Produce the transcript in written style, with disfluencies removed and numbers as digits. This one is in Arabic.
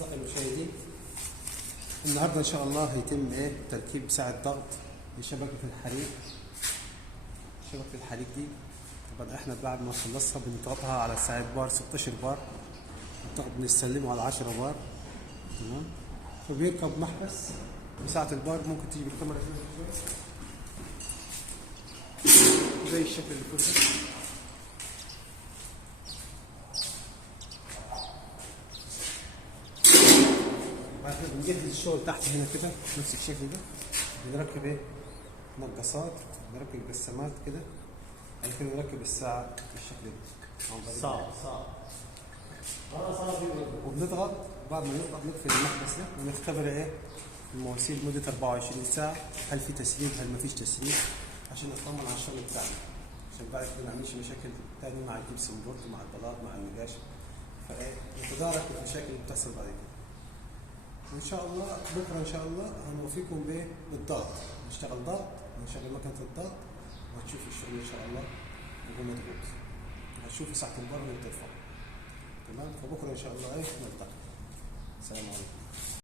أصدقائي المشاهدين، النهارده إن شاء الله هيتم تركيب ساعة ضغط لشبكة الحريق. شبكة الحريق دي طبعا احنا بعد ما نخلصها بنضغطها على ساعة بار 16 بار، الضغط بنستلمه على 10 بار. تمام. فبيركب محبس بساعة البار. ممكن تيجي بالكاميرا كده زي الشكل اللي فوق ده. بعد كده بنجهز الشغل تحت هنا كده نفس الشكل ده. بنركب نقصات، بنركب جسامات كده، بعد كده بنركب الساعة بالشكل ده. صعب وبنضغط. بعد ما نضغط نقفل المحبس ده ونختبر المواسير لمدة 24 ساعة، هل في تسريب هل ما فيش تسريب، عشان نطمن على الشغل بتاعنا، عشان بعد كده ما نعملش مشاكل تاني مع الجبسون بورد مع البلاط مع النقاش. نتدارك المشاكل اللي بتحصل بعد كده. وان شاء الله بكره ان شاء الله هنوفيكم بالضغط، نشتغل ضغط، نشغل مكنه الضغط وهتشوفوا الشغل ان شاء الله وهو مضغوط، هتشوفوا ساعه البر وهي بترفع. تمام. فبكره ان شاء الله نلتقي. السلام عليكم.